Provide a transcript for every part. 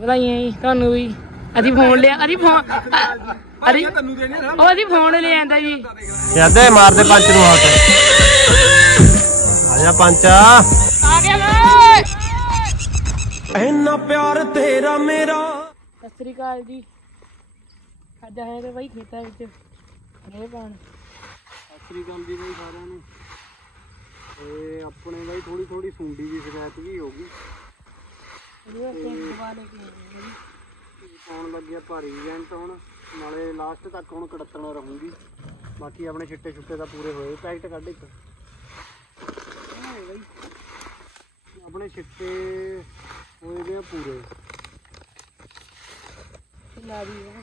ਵਧਾਈਆਂ ਜੀ ਤੁਹਾਨੂੰ ਵੀ। ਅਸੀਂ ਫੋਨ ਲਿਆ ਅਸੀਂ ਫੋਨ ਅਰੇ ਤੈਨੂੰ ਦੇਣੀ ਨਾ। ਉਹ ਅਸੀਂ ਫੋਨ ਲੈ ਆਂਦਾ ਜੀ। ਜਾਂਦੇ ਮਾਰਦੇ ਪੰਚ ਨੂੰ ਹੱਥ। ਆ ਜਾ ਪੰਚਾ ਆ ਗਿਆ ਮੈਂ। ਇੰਨਾ ਪਿਆਰ ਤੇਰਾ ਮੇਰਾ। ਸਤਿ ਸ੍ਰੀ ਅਕਾਲ ਜੀ। ਅੱਜ ਆਏ ਤੇ ਬਾਈ ਖੇਤਾਂ ਵਿੱਚ। ਰੇ ਪਾਣ। ਸਤਿ ਸ੍ਰੀ ਅਕਾਲ ਜੀ ਬਾਈ ਸਾਰਿਆਂ ਨੂੰ। ਤੇ ਆਪਣੇ ਬਾਈ ਥੋੜੀ ਥੋੜੀ ਸੁੰਡੀ ਦੀ ਸ਼ਿਕਾਇਤ ਵੀ ਹੋ ਗਈ। ਇਹ ਅਸੀਂ ਦਵਾ ਲੈ ਕੇ ਆਏ ਹਾਂ ਜੀ ਆਉਣ ਲੱਗਿਆ ਭਾਰੀ ਏਜੰਟ ਹੁਣ, ਨਾਲੇ ਲਾਸਟ ਤੱਕ ਹੁਣ ਕੜਤਣਾ ਰਹੂੰਗੀ। ਬਾਕੀ ਆਪਣੇ ਛਿੱਟੇ ਛੁੱਟੇ ਤਾਂ ਪੂਰੇ ਹੋਏ, ਪੈਕਟ ਕੱਢ ਇੱਕ। ਹਾਂ ਬਾਈ ਆਪਣੇ ਛਿੱਟੇ ਹੋਏ ਦੇ ਆ ਪੂਰੇ। ਲਾ ਦੀ ਹੈ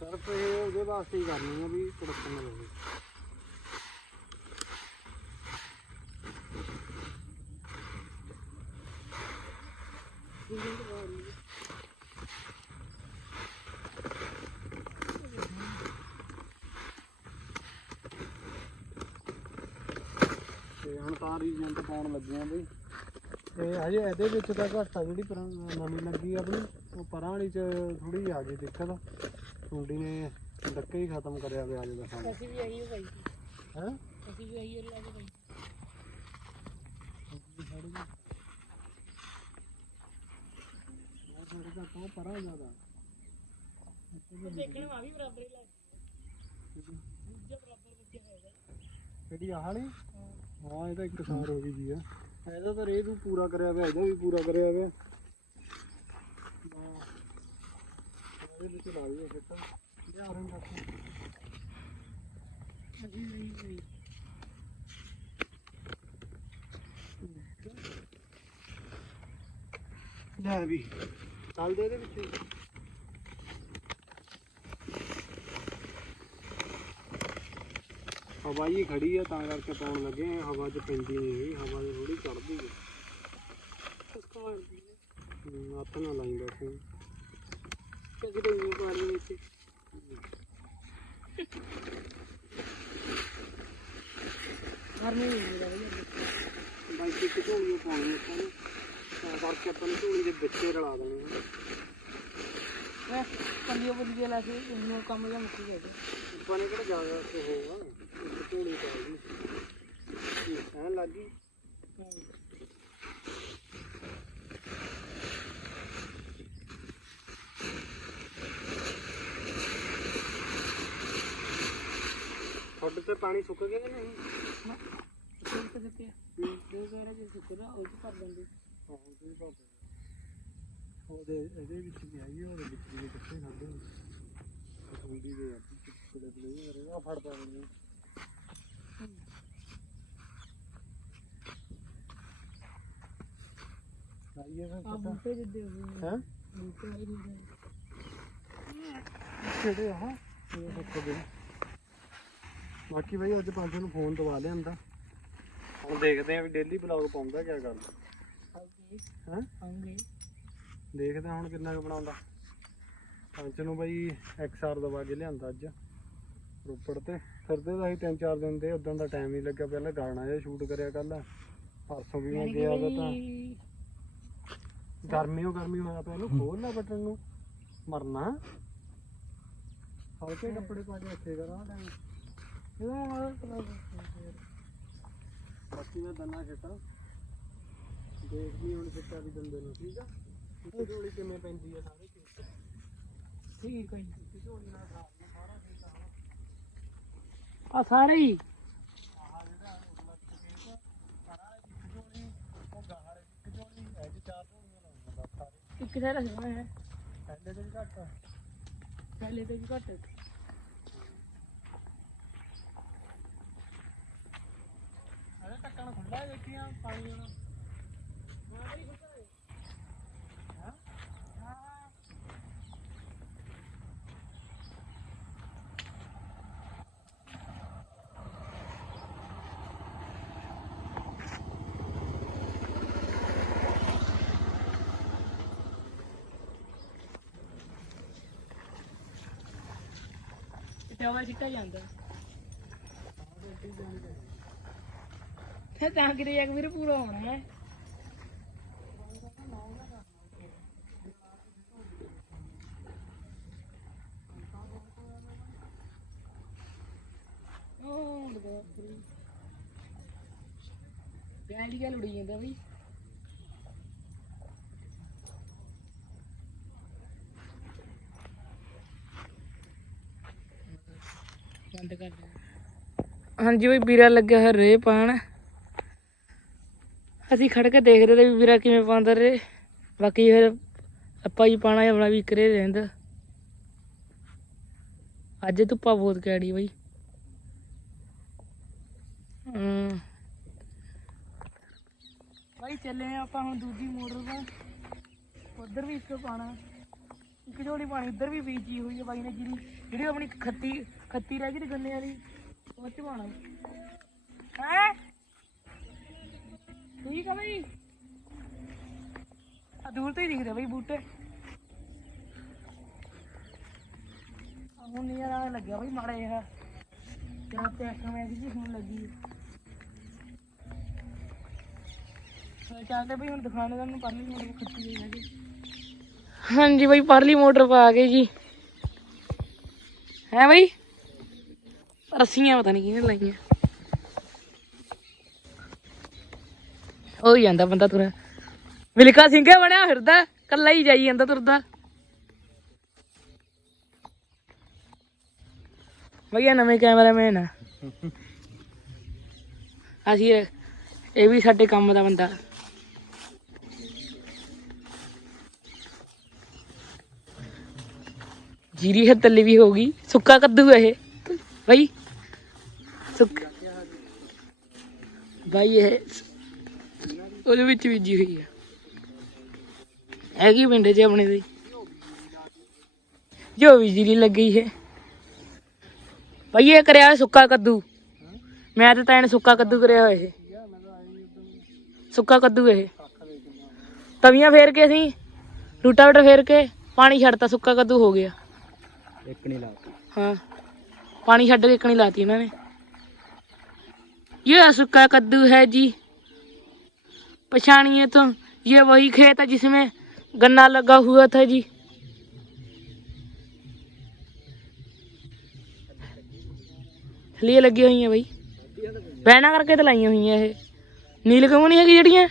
ਸਿਰਫ ਇਹ ਉਹਦੇ ਵਾਸਤੇ ਹੀ ਕਰਨੀ ਆ ਵੀ ਕੜਤਣ ਰਹੇ ਤੇ ਹੁਣ ਤਾਂ ਰੀਜਨ ਪਾਉਣ ਲੱਗੇ ਆ ਬਈ। ਤੇ ਹਜੇ ਇਹਦੇ ਵਿੱਚ ਤਾਂ ਘਾਟਾ ਜਿਹੜੀ ਪਰਾਂ ਨਵੀਂ ਲੱਗੀ ਆਪਣੀ ਉਹ ਪਰਾਂ ਵਾਲੀ ਚ ਥੋੜੀ ਆ ਗਈ ਦਿੱਕਤ। ਸੁੰਡੀ ਨੇ ਡੱਕੇ ਹੀ ਖਤਮ ਕਰਿਆ ਵਿਆਹ ਅੱਜ ਦਾ ਸਾਨੂੰ ਅਸੀਂ ਵੀ ਆਈ ਭਾਈ ਹੈ? ਅਸੀਂ ਵੀ ਆਈ ਲਾ ਕੇ ਭਾਈ ਸਾਡੇ ਤਾਂ ਤੋਂ ਪਰਾਂ ਜ਼ਿਆਦਾ ਦੇਖਣ ਵਾ ਵੀ ਬਰਾਬਰ ਹੀ ਲੱਗ ਦੂਜਾ ਬਰਾਬਰ ਬੱਚੇ ਹੋਏਗਾ ਜਿਹੜੀ ਆਹ ਵਾਲੀ? ਹਾਂ ਇਹ ਤਾਂ ਇੱਕ ਸਾਰ ਹੋ ਗਈ ਜੀ ਆ। ਇਹਦਾ ਤਾਂ ਰੇ ਤੂੰ ਪੂਰਾ ਕਰਿਆ ਹੋਇਆ ਇਹਦਾ ਵੀ ਪੂਰਾ ਕਰਿਆ ਹੋਇਆ। ਇਹਦੇ ਵਿੱਚ ਲਾ ਦਈਏ ਫਿਰ ਤਾਂ। ਲਿਆ ਰਨ ਰੱਖ ਵੀ ਆਈ ਭਾਈ ਲੈ ਵੀ। ਚੱਲ ਦੇ ਇਹਦੇ ਵਿੱਚ ਹੀ। ਹਵਾ ਹੀ ਖੜੀ ਆ ਤਾਂ ਕਰਕੇ ਪਾਉਣ ਲੱਗੇ ਆ। ਹਵਾ 'ਚ ਪੈਂਦੀ ਨਹੀਂ ਹੈਗੀ ਹਵਾ 'ਚ ਥੋੜੀ ਚੜਦੀ ਹੈ ਸੁੱਕਾ ਬਣਦੀ ਹੈ ਹੂੰ, ਹੱਥ ਨਾ ਲਾਈ ਬਸ ਕਿਉਂਕਿ ਤੇ ਉਹ ਪਾਣੀ ਵਿੱਚ ਗਰਮੀ ਨਹੀਂ ਹੁੰਦਾ ਬਈ ਬਾਈਕ ਇੱਕ ਝੋਲੀ ਪਾਉਣੀ ਆਪਾਂ ਨੂੰ ਤਾਂ ਕਰਕੇ ਆਪਾਂ ਨੂੰ ਝੋਲੀ ਦੇ ਵਿੱਚ ਹੀ ਰਲਾ ਦੇਣੀ ਆ। ਮੈਂ ਕੰਡੀਓ ਬੁੱਲੀ ਲਾ ਕੇ ਇਹਨੂੰ ਕੰਮ ਜਾਂ ਮੁੱਕੀ ਗਿਆ ਆਪਾਂ ਨੇ ਕਿਹੜਾ ਜ਼ਿਆਦਾ ਸੇ ਹੋਊਗਾ ਇੱਕ ਝੋਲੀ ਪਾਉਣੀ ਐ ਲੱਗੀ ਤੁਹਾਡੇ ਤੇ ਪਾਣੀ ਸੁੱਕ ਗਿਆ ਕਿ ਨਹੀਂ? ਸੁੱਕ ਹੂੰ। ਦੋ ਗੈਰਾ ਜੇ ਸੁੱਕਦਾ ਉਹ ਚ ਭਰ ਦਿੰਦੇ। ਉਹਦੇ ਇਹਦੇ ਵਿੱਚ ਵੀ ਆਈ ਉਹਦੇ ਵਿੱਚ ਵੀ ਕਿੱਥੇ ਖਾਦੇ ਹੁੰਦੀ ਦੇ ਆ ਕਿਹੜੇ ਕਿਹੜੇ ਮੇਰੇ ਆ ਫੜਦਾ ਮੈਨੂੰ ਆਈਏ ਆ ਫਿਰ ਬੂਟੇ ਜਿੱਦੇ ਹੋ ਗਏ ਹੈ? ਬੂਟੇ ਆਈ ਨਹੀਂ ਕਿਹੜੇ ਆ? ਇਹ ਸੁੱਕ ਗਏ ਬਾਕੀ ਭਾਈ ਅੱਜ ਪੰਜ ਨੂੰ ਫੋਨ ਦਵਾ ਲਿਆਂਦਾ। ਹੁਣ ਦੇਖਦੇ ਆ ਵੀ ਡੇਲੀ ਬਲੌਗ ਪਾਉਂਦਾ ਕਿਆ ਕਰਦਾ। ਆਉਂਗੇ ਹੈ? ਆਉਂਗੇ। ਦੇਖਦੇ ਹੁਣ ਕਿੰਨਾ ਕੁ ਬਣਾਉਂਦਾ। ਪੰਜ ਨੂੰ ਬਈ ਐਕਸਆਰ ਦਵਾ ਕੇ ਲਿਆਂਦਾ ਅੱਜ। ਰੋਪੜ ਤੇ। ਫਿਰਦੇ ਦਾ ਹੀ ਤਿੰਨ ਚਾਰ ਦਿਨ ਦੇ ਉਦੋਂ ਦਾ ਟਾਈਮ ਨਹੀਂ ਲੱਗਾ ਪਹਿਲਾਂ ਗਾਣਾ ਜਿਹਾ ਸ਼ੂਟ ਕਰਿਆ ਕੱਲ ਪਰਸੋਂ ਵੀ ਮੈਂ ਗਿਆ ਵਾ ਤਾਂ। ਗਰਮੀ ਹੋ ਗਰਮੀ ਹੋਇਆ ਪਿਆ। ਇਹਨੂੰ ਖੋਲ ਲੈ ਬਟਨ ਨੂੰ। ਮਰਨਾ। ਹਲਕੇ ਕੱਪੜੇ ਪਾ ਕੇ ਇੱਥੇ ਕਰਾਂ ਟਾਈਮ ਬਾਕੀ ਮੈਂ ਦੰਨਾ ਛੱਟਾ ਦੇਖਦੀ ਹੁਣ ਛੱਟਾ ਵੀ ਦੰਦੇ ਨੂੰ ਠੀਕ ਆ? ਇਹ ਝੋਲੀ ਕਿਵੇਂ ਪੈਂਦੀ ਆ ਸਾਰੇ ਖੇਤ ਠੀਕ ਹੈ ਜੀ। ਝੋਲੀ ਨਾਲ ਸਾਰਾ ਖੇਤ ਆ ਆ ਸਾਰੇ ਹੀ? ਆਹ ਜਿਹੜਾ ਉਰਲਾ ਖੇਤ ਸਾਰਾ ਇੱਕ ਝੋਲੀ ਉਹ ਗਾਹਰ ਇੱਕ ਝੋਲੀ ਇਹ 'ਚ ਚਾਰ ਝੋਲੀਆਂ ਲਾਉਂਦਾ ਬਸ ਸਾਰੇ। ਇੱਕ ਸਾਰਾ ਸੋਹਣਾ ਹੈ। ਪਹਿਲੇ ਤੋਂ ਵੀ ਘੱਟ ਆ। ਪਹਿਲੇ ਤੇ ਵੀ ਘੱਟ। ਅਰੇ ਟੱਕਣ ਖੁੱਲਾ ਦੇਖੀਆਂ ਪਾਣੀ ਵਾਲਾ। ਚਿੱਟਾ ਵਾ ਚਿੱਟਾ ਜਾਂਦਾ ਫਿਰ ਤਾਂ ਕਿਤੇ ਇੱਕ ਵੀਰ ਪੂਰਾ ਹੋਣਾ ਹੈ ਉਹ ਗੈਲੀ ਗੈਲ ਉੜੀ ਜਾਂਦਾ ਬਈ ਬੰਦ ਕਰ ਦੇ ਹਾਂਜੀ ਬਈ ਵੀਰਾ ਲੱਗਿਆ ਹੈ ਰੇ ਪਾਣ। ਅਸੀਂ ਖੜ ਕੇ ਦੇਖਦੇ ਤੇ ਵੀ ਵੀਰਾ ਕਿਵੇਂ ਪਾਉਂਦਾ ਰੇ। ਬਾਕੀ ਫਿਰ ਆਪਾਂ ਹੀ ਪਾਣਾ ਆਪਣਾ ਵੀ ਕਰੇ ਰਹਿੰਦਾ। ਅੱਜ ਧੁੱਪਾ ਬਹੁਤ ਕੈੜੀ ਬਈ। ਬਾਈ ਚੱਲੇ ਆਪਾਂ ਹੁਣ ਦੂਜੀ ਮੋਟਰ ਦਾ ਉਧਰ ਵੀ ਇੱਕ ਪਾਣਾ। ਇੱਕ ਜੋੜੀ ਪਾਣੀ ਇੱਧਰ ਵੀ ਬੀਜੀ ਹੋਈ ਹੈ ਬਾਈ ਨੇ ਜਿਹੜੀ ਜਿਹੜੀ ਆਪਣੀ ਖੱਤੀ ਖੱਤੀ ਰਹਿ ਗਈ ਤੇ ਗੰਨੇ ਵਾਲੀ, ਉਹ ਚ ਪਾਣਾ ਹੈ? ਠੀਕ ਆ ਬਈ। ਆ ਦੂਰ ਤੋਂ ਹੀ ਦਿਖਦੇ ਬਈ ਬੂਟੇ। ਆ ਹੁਣ ਨਹੀਂ ਲੱਗਿਆ ਬਈ ਮਾੜਾ ਜਿਹਾ। ਕਿਹੜਾ ਪੈਸਾ ਮੈਂ ਜੀ ਹੁਣ ਲੱਗੀ। ਹੈ ਬਈ ਹੁਣ ਦਿਖਾਣੇ ਦਾ ਨੂੰ ਪਰਲੀ ਖੱਤੀ ਹੋਈ ਹੈਗੀ। ਹਾਂਜੀ ਬਾਈ, ਪਰਲੀ ਮੋਟਰ ਪਾ ਕੇ ਜੀ। ਹੈ ਬਈ? ਰੱਸੀਆਂ ਪਤਾ ਨਹੀਂ ਕਿਹਨੇ ਲਾਈਆਂ। ਹੋ ਜਾਂਦਾ ਬੰਦਾ ਤੁਰ ਮਿਲਕਾ ਸਿੰਘੇ ਬਣਿਆ ਫਿਰਦਾ ਕੱਲਾ ਹੀ ਜਾਈ ਜਾਂਦਾ ਤੁਰਦਾ। ਭਈਆ ਨਵੇਂ ਕੈਮਰਾਮੈਨ ਆ। ਅਸੀਂ ਇਹ ਵੀ ਸਾਡੇ ਕੰਮ ਦਾ ਬੰਦਾ। ਜੀਰੀ ਹੈ ਤੱਲੀ ਵੀ ਹੋ ਗਈ, ਸੁੱਕਾ ਕੱਦੂ ਹੈ ਇਹ। ਬਈ, ਸੁੱਕ। ਬਾਈ ਇਹ ਉਹਦੇ ਵਿੱਚ ਬੀਜੀ ਹੋਈ ਆ। ਹੈਗੀ ਪਿੰਡ 'ਚ ਆਪਣੇ ਦੇ। ਜੋ ਵੀ ਜੀਰੀ ਲੱਗੀ ਹੈ ਬਾਈ ਇਹ ਕਰਿਆ ਹੋਇਆ ਸੁੱਕਾ ਕੱਦੂ। ਮੈਂ ਤੇ ਤੈਨ ਸੁੱਕਾ ਕੱਦੂ ਕਰਿਆ ਹੋਇਆ ਇਹ। ਸੁੱਕਾ ਕੱਦੂ ਇਹ। ਤਵੀਆਂ ਫੇਰ ਕੇ ਅਸੀਂ ਰੂਟਾਵਟਰ ਫੇਰ ਕੇ, ਪਾਣੀ ਛੱਡਤਾ ਸੁੱਕਾ ਕੱਦੂ ਹੋ ਗਿਆ। ਇੱਕ ਨਹੀਂ ਲਾ हाँ पानी छड़ के कनी लाती इन्होंने ये सूखा कद्दू है जी पछाणिए तो ये वही खेत है जिसमें गन्ना लगा हुआ था जी लिए लगी हुई है भाई ਬਹਿਣਾ ਕਰਕੇ ਤੇ ਲਾਈਆਂ ਹੋਈਆਂ ਇਹ ਨੀਲ ਕਮਣੀ ਹੈਗੀ ਜਿਹੜੀਆਂ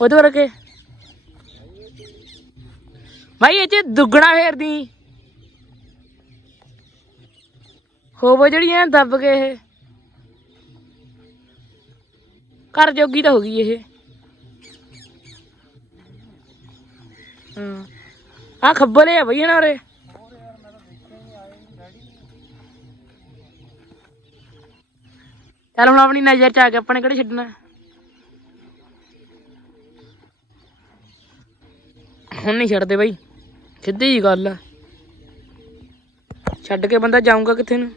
ਉਹਦੇ ਕਰਕੇ ਭਾਈ ਇਹ ਚ ਦੁੱਗਣਾ ਫੇਰਦੀ ਜਿਹੜੀ ਜਿਹੜੀਆਂ ਦੱਬ ਕੇ ਇਹ। ਘਰ ਜੋਗੀ ਤਾਂ ਹੋ ਗਈ ਇਹ। ਹਾਂ। ਆ ਖੱਬਲੇ ਆ ਬਈ ਇਹਨਾਂ ਉਰੇ। ਚੱਲ ਹੁਣ ਆਪਣੀ ਨਜ਼ਰ ਚ ਆ ਕੇ ਆਪਣੇ ਕਿਹੜੇ ਛੱਡਣਾ। ਹੁਣ ਨਹੀਂ ਛੱਡਦੇ ਬਈ। ਸਿੱਧੀ ਜੀ ਗੱਲ ਆ। ਛੱਡ ਕੇ ਬੰਦਾ ਜਾਊਗਾ ਕਿੱਥੇ ਨੂੰ।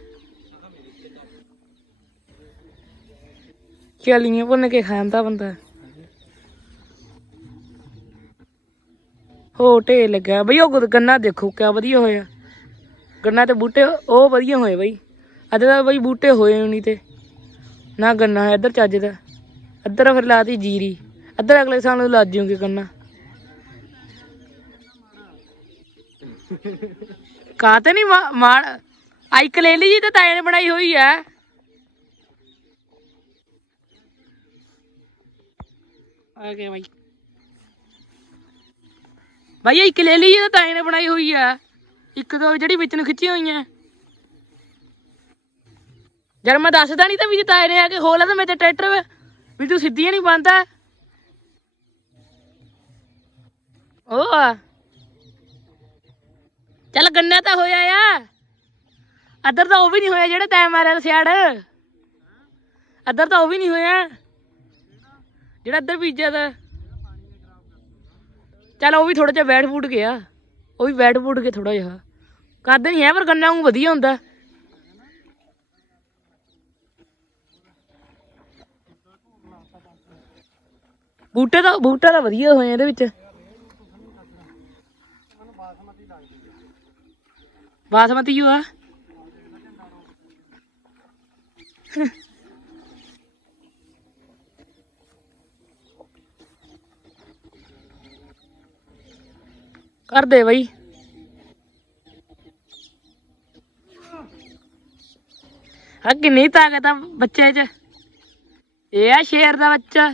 ਚਾਲੀਆਂ ਭੁੰਨ ਕੇ ਖਾਂਦਾ ਬੰਦਾ। ਹੋ ਢੇ ਲੱਗਾ। ਬਈ ਉਹ ਗੰਨਾ ਦੇਖੋ ਕਿਆ ਵਧੀਆ ਹੋਇਆ। ਗੰਨਾ ਤੇ ਬੂਟੇ ਉਹ ਵਧੀਆ ਹੋਏ ਬਈ। ਅੱਜ ਤਾਂ ਬਈ ਬੂਟੇ ਹੋਏ ਨਹੀਂ ਤੇ। ਨਾ ਗੰਨਾ ਹੈ ਇੱਧਰ ਚੱਜ ਦਾ। ਇੱਧਰ ਫਿਰ ਲਾਤੀ ਜੀਰੀ। ਇੱਧਰ ਅਗਲੇ ਸਾਲ ਨੂੰ ਲੱਜ ਜੂਗੇ ਗੰਨਾ। ਕਾਤੇ ਨਹੀਂ ਮਾੜ ਆਈਕ ਲੈ ਲਈ ਜੀ ਤੇ ਤਾਏ ਨੇ ਬਣਾਈ ਹੋਈ ਹੈ ਆ ਗਿਆ ਭਾਈ ਇੱਕ ਲੈ ਲਈ, ਇਹ ਤਾਂ ਤਾਏ ਨੇ ਬਣਾਈ ਹੋਈ ਆ। ਇੱਕ ਦੋ ਜਿਹੜੀ ਵਿੱਚ ਨੂੰ ਖਿੱਚੀ ਹੋਈਆਂ। ਜਦ ਮੈਂ ਦੱਸਦਾ ਨਹੀਂ ਤਾਂ ਵੀ ਤਾਏ ਨੇ ਆ ਕੇ ਖੋਲਾ ਤਾਂ ਮੇਰੇ ਟਰੈਕਟਰ ਵੀ ਤੂੰ ਸਿੱਧੀਆਂ ਨਹੀਂ ਬੰਦਾ ਉਹ ਆ। ਚੱਲ ਗੰਨਾ ਤਾਂ ਹੋਇਆ ਆ। ਅੱਧਰ ਤਾਂ ਉਹ ਵੀ ਨਹੀਂ ਹੋਇਆ ਜਿਹੜਾ ਤੈ ਮਾਰਿਆ ਸਿਆੜ। ਅੱਧਰ ਤਾਂ ਉਹ ਵੀ ਨਹੀਂ ਹੋਇਆ। ਜਿਹੜਾ ਅੱਧਰ ਬੀਜਿਆ ਦਾ ਚੱਲ ਉਹ ਵੀ ਥੋੜਾ ਜਿਹਾ ਬੈਠ ਫੂਟ ਗਿਆ। ਉਹ ਵੀ ਬੈਠ ਫੂਟ ਕੇ ਥੋੜਾ ਜਿਹਾ। ਕਰਦੇ ਨਹੀਂ ਹੈ, ਪਰ ਗੰਨਾ ਉਹ ਵਧੀਆ ਹੁੰਦਾ। ਬੂਟੇ ਤਾਂ ਬੂਟਾ ਤਾਂ ਵਧੀਆ ਹੋਏ ਇਹਦੇ ਵਿੱਚ। ਬਾਸਮਤੀ ਯੂ ਆ ਕਰ ਦੇ ਬਈ। ਆ ਕਿੰਨੀ ਤਾਕਤ ਆ ਬੱਚੇ 'ਚ। ਇਹ ਆ ਸ਼ੇਰ ਦਾ ਬੱਚਾ।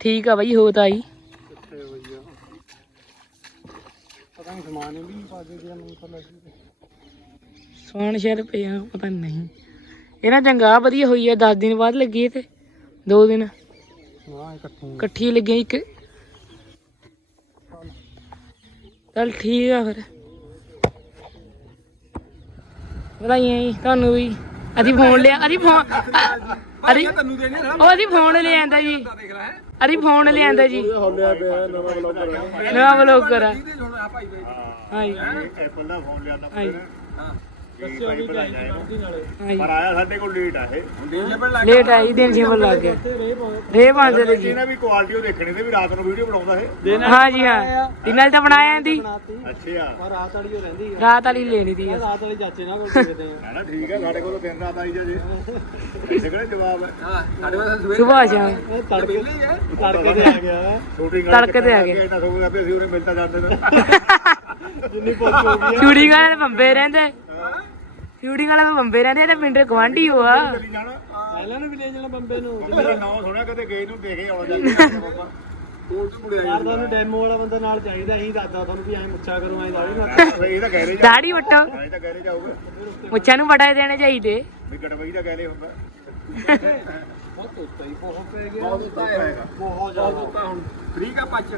ਠੀਕ ਆ ਬਈ, ਹੋ ਤਾਂ ਆਈ। ਹੋਈ ਪਤਾ ਨਹੀਂ ਸਮਾਨ ਵੀ ਪਾ ਦੇ ਗਿਆ ਮੈਨੂੰ ਤਾਂ ਲੱਗੀ ਸੋਹਣ ਸ਼ਹਿਰ ਪਿਆ ਪਤਾ ਨਹੀਂ। ਇਹਨਾਂ ਚੰਗਾ ਵਧੀਆ ਹੋਈ ਆ 10 ਦਿਨ ਬਾਅਦ ਲੱਗੀ ਤੇ 2 ਦਿਨ। ਹਾਂ ਇਕੱਠੇ ਇਕੱਠੀ ਲੱਗੀ ਇੱਕ। ਚਲ ਠੀਕ ਆ ਫਿਰ। ਵਧਾਈਆਂ ਜੀ ਤੁਹਾਨੂੰ ਵੀ। ਅਸੀਂ ਫੋਨ ਲਿਆ ਅਸੀਂ ਫੋਨ ਅਸੀਂ ਤੈਨੂੰ ਦੇਣੇ ਨਾ। ਉਹ ਅਸੀਂ ਫੋਨ ਲੈ ਆਂਦਾ ਜੀ। ਅਸੀਂ ਫੋਨ ਲੈ ਆਂਦਾ ਜੀ। ਨਵਾਂ ਬਲੌਗਰ ਨਵਾਂ ਬਲੌਗਰ ਆ ਭਾਈ ਹਾਂਜੀ ਐਪਲ ਦਾ ਫੋਨ ਲਿਆਂਦਾ ਹਾਂਜੀ ਹਾਂ। ਦੱਸਿਓ ਵੀ ਟਾਈਮ ਨਾਲੇ। ਪਰ ਆਇਆ ਸਾਡੇ ਕੋਲ ਲੇਟ ਆ ਇਹ। ਲੇਟ ਆਈ ਦਿਨ ਛੇ ਲੱਗ ਗਿਆ। ਰੇ ਪਾਉਂਦੇ ਤੇ ਜੀ। ਇਹਨੇ ਵੀ ਕੁਆਲਿਟੀ ਉਹ ਦੇਖਣੀ ਤੇ ਵੀ ਰਾਤ ਨੂੰ ਵੀਡੀਓ ਬਣਾਉਂਦਾ ਇਹ। ਹਾਂ ਜੀ ਹਾਂ। ਦਿਨਾਂ ਤਾਂ ਬਣਾਇਆ ਦੀ ਅੱਛਾ। ਪਰ ਰਾਤ ਵਾਲੀ ਹੋ ਰਹਿੰਦੀ ਰਾਤ ਵਾਲੀ ਲੈਣੀ ਦੀ ਆ। ਰਾਤ ਵਾਲੀ ਚਾਚੇ ਨਾਲ ਕੋਈ ਦੇਖਦੇ ਨਾ ਨਾ ਠੀਕ ਹੈ ਸਾਡੇ ਕੋਲ ਦਿਨ ਰਾਤ ਆਈ ਜਾ ਜੀ। ਐਸੇ ਕਿਹੜਾ ਜਵਾਬ ਹੈ ਹਾਂ ਸਾਡੇ ਪਾਸ ਸਵੇਰ ਸੁਬਾਹ ਸ਼ਾਮ ਇਹ ਤੜਕੇ ਤੜਕੇ ਤੇ ਆ ਗਿਆ। ਸ਼ੂਟਿੰਗ ਤੜਕੇ ਤੇ ਆ ਗਏ। ਇਹਨਾਂ ਸੋਚਦਾ ਵੀ ਅਸੀਂ ਉਹਨੇ ਮਿਲਤਾ ਜਾਂਦੇ ਨੇ। ਜਿੰਨੀ ਪੁੱਛ ਹੋ ਗਈ ਵਾਲੇ ਤਾਂ ਬੰਬੇ ਰਹਿੰਦੇ। ਸ਼ੂਟਿੰਗ ਵਾਲੇ ਤਾਂ ਬੰਬੇ ਰਹਿੰਦੇ ਇਹਦੇ ਪਿੰਡ ਗਵਾਂਢੀ ਹੋ ਆ। ਚੱਲੀ ਜਾਣਾ ਪਹਿਲਾਂ ਨੂੰ ਵੀ ਲੈ ਜਾਣਾ ਬੰਬੇ ਨੂੰ। ਮੇਰਾ ਨਾਮ ਸੁਣਿਆ ਕਦੇ ਗਏ ਨੂੰ ਦੇਖੇ ਆਉਣਾ ਚਾਹੀਦਾ ਬਾਬਾ ਯਾਰ ਤੁਹਾਨੂੰ ਡੈਮੋ ਵਾਲਾ ਬੰਦਾ ਨਾਲ ਚਾਹੀਦਾ ਅਸੀਂ ਦਾਦਾ ਤੁਹਾਨੂੰ ਵੀ ਐਂ ਮੁੱਛਾ ਕਰੋ ਐਂ ਦਾੜੀ ਨਾ ਇਹ ਤਾਂ ਕਹਿ ਰਹੇ ਦਾੜੀ ਵੱਟੋ। ਇਹ ਤਾਂ ਕਹਿ ਰਹੇ ਜਾਊਗਾ। ਮੁੱਛਾਂ ਨੂੰ ਬੜਾ ਦੇਣੇ ਚਾਹੀਦੇ। ਵੀ ਗੜਬਈ ਦਾ ਕਹਿ ਰਹੇ ਹੁੰਦਾ। ਬਹੁਤ ਤੋਤਾ ਹੀ ਬਹੁਤ ਪੈ ਗਿਆ। ਬਹੁਤ ਤੋਤਾ ਹੈਗਾ। ਬਹੁਤ ਜ਼ਿਆਦਾ ਹੁਣ। ਠੀਕ ਆ ਪੱਚ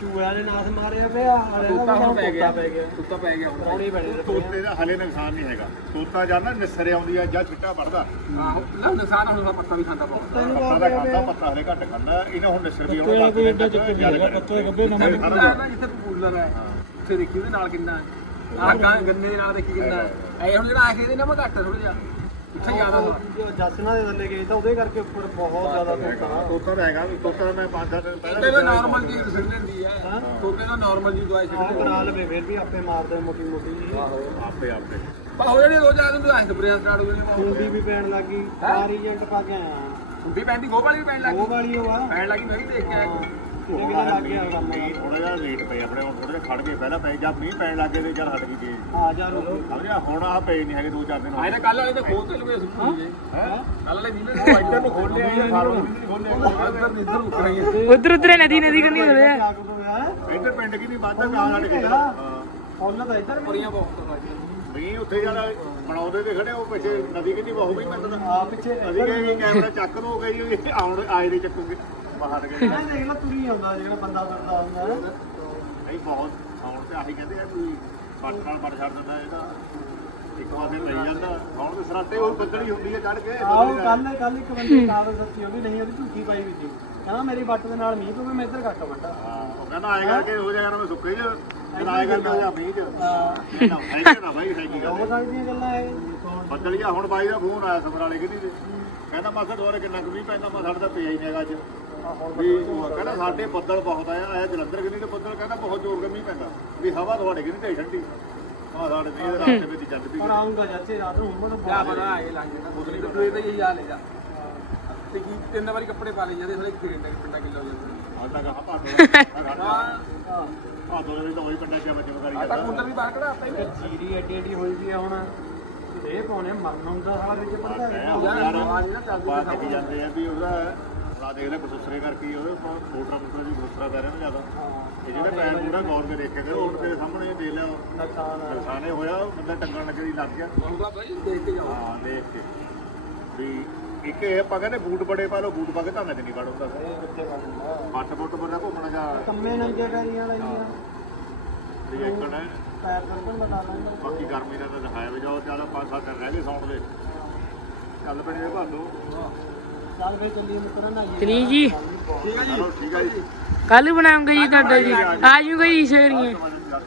ਚੂਹਿਆਂ ਨੇ ਨਾਸ ਮਾਰਿਆ ਪਿਆ ਤੋਤਾ ਹੁਣ ਪੈ ਗਿਆ। ਪੈ ਗਿਆ। ਤੋਤਾ ਪੈ ਗਿਆ। ਹੁਣ ਪਾਉਣੀ ਪੈਣੀ ਤੋਤੇ ਦਾ ਹਲੇ ਨੁਕਸਾਨ ਨਹੀਂ ਹੈਗਾ। ਤੋਤਾ ਜਾਂਦਾ ਨਿਸਰੇ ਆਉਂਦੀ ਆ ਜਾਂ ਛਿੱਟਾ ਵੜਦਾ ਆਹੋ ਨਾ ਨੁਕਸਾਨ ਹੁਣ ਪੱਤਾ ਵੀ ਖਾਂਦਾ ਬਹੁਤ। ਪੱਤਾ ਦਾ ਖਾਂਦਾ ਪੱਤਾ ਹਲੇ ਘੱਟ ਖਾਂਦਾ। ਇਹਨੇ ਹੁਣ ਨਿਸਰ ਵੀ ਆਉਣਾ ਬਾਕੀ ਦਿਨ ਤੱਕ ਜਲ ਪੱਤੇ ਗੱਬੇ ਨਾ ਜਿੱਥੇ ਪਪੂਲਰ ਹੈ। ਉੱਥੇ ਦੇਖੀ ਉਹਦੇ ਨਾਲ ਕਿੰਨਾ ਆਹ ਗਾਂ ਗੰਨੇ ਦੇ ਨਾਲ ਦੇਖੀ ਕਿੰਨਾ ਐ ਹੁਣ ਜਿਹੜਾ ਆਖੇ ਦੇ ਨਾ ਮੈਂ ਘੱਟ ਥੋੜਾ ਜਿਹਾ। ਇੱਥੇ ਜ਼ਿਆਦਾ ਜਸਨਾ ਦੇ ਥੱਲੇ ਗਏ ਤਾਂ ਉਹਦੇ ਕਰਕੇ ਉੱਪਰ ਬਹੁਤ ਜ਼ਿਆਦਾ ਤੋਤਾ ਤੋਤਾ ਦਾ ਹੈਗਾ ਵੀ ਤੋਤਾ ਦਾ ਮੈਂ 5-7 ਦਿਨ ਪਹਿਲਾਂ ਤੋਤੇ ਦਾ ਨਾਰਮਲ ਜੀ ਸਿਰ ਲੈਂਦੀ ਹੈ। ਤੋਤੇ ਦਾ ਨਾਰਮਲ ਜੀ ਦਵਾਈ ਸਿਰ ਕਰਾ ਲਵੇ ਫਿਰ ਵੀ ਆਪੇ ਮਾਰਦੇ ਮੋਟੀ ਮੋਟੀ। ਆਪੇ ਆਪੇ। ਪਰ ਹੋ ਜਾਣੀ ਦੋ ਚਾਰ ਦਿਨ ਤੋਂ ਐਂ ਸਪਰੇਅ ਸਟਾਰਟ ਹੋ ਜਾਣੀ ਹੁੰਦੀ ਵੀ ਪੈਣ ਲੱਗੀ ਸਾਰੀ ਏਜੰਟ ਪਾ ਕੇ ਆਇਆ ਹੁੰਦੀ ਪੈਂਦੀ ਗੋਹ ਵਾਲੀ ਵੀ ਪੈਣ ਲੱਗੀ ਉਹ ਵਾਲੀ ਉਹ ਆ। ਪੈਣ ਲੱਗੀ ਮੈਂ ਵੀ ਦੇਖ ਕੇ ਆਇਆ। ਇਹ ਕਿਹਦਾ ਲੱਗ ਗਿਆ ਕੰਮ ਥੋੜਾ ਜਿਹਾ ਲੇਟ ਪਏ ਆਪਣੇ ਹੁਣ ਥੋੜੇ ਜਿਹਾ ਖੜ ਗਏ ਪਹਿਲਾਂ ਪਏ ਜਦ ਮੀਂਹ ਪੈਣ ਲੱਗੇ ਤੇ ਚੱਲ ਹਟ ਗਈ ਤੇਜ਼ ਆ ਜਾ ਰੁਕ ਸਮਝਿਆ ਹੁਣ ਆ ਪਏ ਨਹੀਂ ਹੈਗੇ ਦੋ ਚਾਰ ਦਿਨ ਆਏ ਤਾਂ ਕੱਲ ਵਾਲੇ ਤਾਂ ਖੋਲ ਤੇ ਲਵੇ ਸੁਣੀ ਜੇ ਹੈ ਕੱਲ ਵਾਲੇ ਨੀਲੇ ਉਹ ਇੱਧਰ ਨੂੰ ਖੋਲਿਆ ਇਹ ਫਾਰਮ ਨਹੀਂ ਖੋਲਿਆ ਇੱਧਰ ਨੀ ਇੱਧਰ ਮੁੱਕ ਰਹੀ ਹੈ ਉਧਰ ਉਧਰ ਨਦੀ ਨਦੀ ਕੰਨੀ ਹੋ ਰਿਹਾ। ਇੱਧਰ ਪਿੰਡ ਕੀ ਨਹੀਂ ਵੱਧਦਾ ਗਾਂ ਸਾਡੇ ਕਿਧਰ ਹਾਂ ਫੁੱਲ ਤਾਂ ਇੱਧਰ ਪਰੀਆਂ ਬਹੁਤ ਮੀਂਹ ਉੱਥੇ ਜਿਹੜਾ ਬਣਾਉਂਦੇ ਤੇ ਖੜੇ ਉਹ ਪਿੱਛੇ। ਨਦੀ ਕਿੰਨੀ ਬਹੁ ਵੀ ਮੈਂ ਆ ਪਿੱਛੇ। ਅਸੀਂ ਕਹੇ ਕੈਮਰਾ ਚੱਕ ਹੋ ਗਈ ਆਉਣ ਆਏ ਦੇ ਚੱਕੂਗੇ। ਬਾਹਰ ਗਏ। ਇਹ ਦੇਖ ਲੈ ਤੁਰੀ ਆਉਂਦਾ ਜਿਹੜਾ ਬੰਦਾ ਫਿਰਦਾ ਹੁੰਦਾ। ਨਹੀਂ ਬਹੁਤ ਆਉਣ ਤੇ ਆਹੀ ਕਹਿੰਦੇ ਆ ਕੋਈ ਪੱਟ ਨਾਲ ਪੱਟ ਛੱਡ ਦਿੰਦਾ ਇਹਦਾ। ਇੱਕ ਵਾਰ ਫਿਰ ਲਈ ਜਾਂਦਾ। ਆਉਣ ਦੇ ਸਰਾਤੇ ਉਹ ਬੱਦਲੀ ਹੁੰਦੀ ਹੈ ਚੜ ਕੇ। ਆਓ ਕੱਲ ਕੱਲ ਇੱਕ ਬੰਦੇ ਕਾਲ ਦੱਸੀ ਉਹਦੀ ਨਹੀਂ ਉਹਦੀ ਝੂਠੀ ਪਾਈ ਵਿੱਚ ਕਹਿੰਦਾ ਮੇਰੀ ਬੱਟ ਦੇ ਨਾਲ ਮੀਂਹ ਪਵੇ ਮੈਂ ਇੱਧਰ ਉਹ ਕਹਿੰਦਾ ਆਏ ਕਰਕੇ ਹੋ ਜਾਏਗਾ ਨਾ ਮੈਂ ਸੁੱਕੇ ਚ। ਬੱਦਲੀਆ ਹੁਣ ਬਾਈ ਦਾ ਫੋਨ ਆਇਆ ਕਿਹਦੀ ਕਹਿੰਦਾ ਮਾਸਾ ਦੁਆਰੇ ਕਿੰਨਾ ਕੁ ਮੀਂਹ ਪੈਂਦਾ? ਮੈਂ ਸਾਡਾ ਤਾਂ ਪਿਆ ਹੀ ਨਹੀਂ ਹੈਗਾ ਅੱਜ। ਵੀ ਉਹ ਕਹਿੰਦਾ ਸਾਡੇ ਬੱਦਲ ਬਹੁਤ ਆਇਆ ਆਇਆ ਜਲੰਧਰ ਕਿੰਨੀ ਤੇ ਬੱਦਲ ਕਹਿੰਦਾ ਬਹੁਤ ਜ਼ੋਰ ਕੇ ਮੀਂਹ ਪੈਂਦਾ। ਵੀ ਹਵਾ ਤੁਹਾਡੇ ਕਿੰਨੀ ਢਾਈ ਠੰਡੀ। ਆ ਸਾਡੇ ਮੀਂਹ ਦੇ ਰਾਸਤੇ ਵਿੱਚ ਪਈ ਪਰ ਆਉਂਗਾ ਚਾਚੇ ਰਾਤ ਨੂੰ ਹੁਣ ਕਿਆ ਪਤਾ ਇਹ ਲੱਗ ਜਾਂਦਾ ਬੋਤਲੀ ਤੋਂ ਇਹ ਤਾਂ ਹੀ ਹਾਲ ਹੈ ਤੇ ਕੀ ਤਿੰਨ ਵਾਰੀ ਕੱਪੜੇ ਪਾ ਲਈ ਜਾਂਦੇ ਥੋੜੇ ਕਿੰਨਾ ਪਿੰਡਾ ਕਿਲੋ ਜਾਂਦੇ ਆ ਤਾਂ ਕਹਾ ਭਾਦੋ ਹਾਂ। ਭਾਦੋ ਦੇ ਵਿੱਚ ਤਾਂ ਉਹੀ ਪਿੰਡਾਂ ਚ ਬੱਚੇ ਵਗਾਰੀ ਆ ਤਾਂ ਜਾਂਦਾ। ਕੂਲਰ ਵੀ ਬਾਹਰ ਕਢਾਤਾ ਹੀ ਜੀਰੀ ਐਡੀ ਐਡੀ ਹੋਈ ਵੀ ਆ ਹੁਣ। ਇਹ ਪਾਉਣੇ ਮਰਨ ਹੁੰਦਾ ਸਾਲ ਵਿੱਚ ਪੜਦਾ ਯਾਰ। ਦੇਖੀ ਜਾਂਦੇ ਆ ਵੀ ਉਹਦਾ ਆ ਦੇਖ ਲੈ ਕਸੂਸਰੇ ਕਰਕੇ ਉਹਦੇ ਫੋਟਰਾ ਫੋਟਰਾ ਦੀ ਕਸੂਸਰਾ ਪੈ ਰਿਹਾ ਨਾ ਜ਼ਿਆਦਾ। ਇਹ ਜਿਹੜੇ ਪੈਰ ਪੂਰਾ ਗੌਰ ਕੇ ਦੇਖਿਆ ਕਰੋ ਹੁਣ ਤੇਰੇ ਸਾਹਮਣੇ ਦੇਖ ਲਿਆ ਨੁਕਸਾਨ। ਨੁਕਸਾਨੇ ਹੋਇਆ ਬੰਦਾ ਟੰਗਣ ਲੱਗੇ ਦੀ ਲੱਗ ਗਿਆ। ਹੋਊਗਾ ਭਾਈ ਦੇਖ ਕੇ ਜਾਓ ਹਾਂ ਦੇਖ ਕੇ। ਵੀ ਇੱਕ ਇਹ ਆਪਾਂ ਕਹਿੰਦੇ ਬੂਟ ਬੜੇ ਪਾ ਲਓ ਬੂਟ ਪਾ ਕੇ ਧਾਨੇ ਤੇ ਨਹੀਂ ਵੜ ਹੁੰਦਾ ਪੁੱਟ ਬੰਦਾ ਘੁੰਮਣਾ ਜਾ ਕੰਮੇ ਨੰਗੇ ਪੈਰੀਆਂ ਲਾਈਆਂ ਇੱਕਣ ਹੈ ਪੈਰ ਦਰਪਣ ਬਤਾ ਲੈਂਦਾ। ਬਾਕੀ ਗਰਮੀ ਦਾ ਤਾਂ ਦਿਖਾਇਆ ਵੀ ਜਾਓ ਪੰਜ ਸੱਤ ਦਿਨ ਰਹਿ ਗਏ ਸੌਣ ਦੇ। ਚੱਲ ਪੈਣੇ ਦੇ ਭਾਲੋ ਚੱਲ ਫੇਰ ਚੱਲੀਏ ਮਿੱਤਰਾਂ ਨਾ ਚਲੀ ਜੀ। ਠੀਕ ਹੈ ਜੀ। ਕੱਲ ਬਣਾਉਂਗੇ ਜੀ ਤੁਹਾਡਾ ਜੀ। ਆ ਜੂਗਾ ਜੀ ਸਮਝ